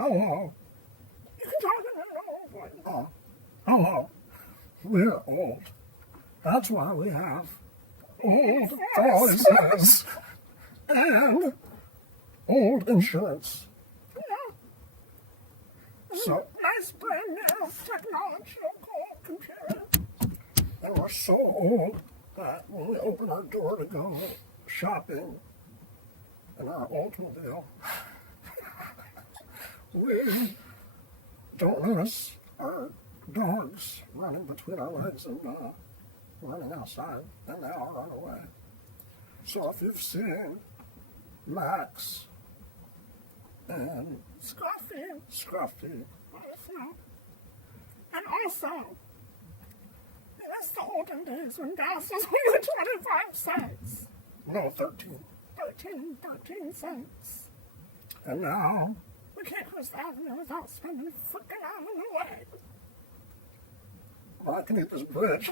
Hello. You can talk in an old voice. Hello. We're old. That's why we have old voices and old insurance. So nice brand new technology called computer. And we're so old that when we open our door to go shopping in our Oldsmobile, we don't notice our dogs running between our legs and running outside, and they all run away. So if you've seen Max and Scruffy, and also, that's the olden days when gas was only 25 cents. No, 13 cents. And now, we can't cross the avenue without spending freaking out on the way. Well, I can eat this bridge.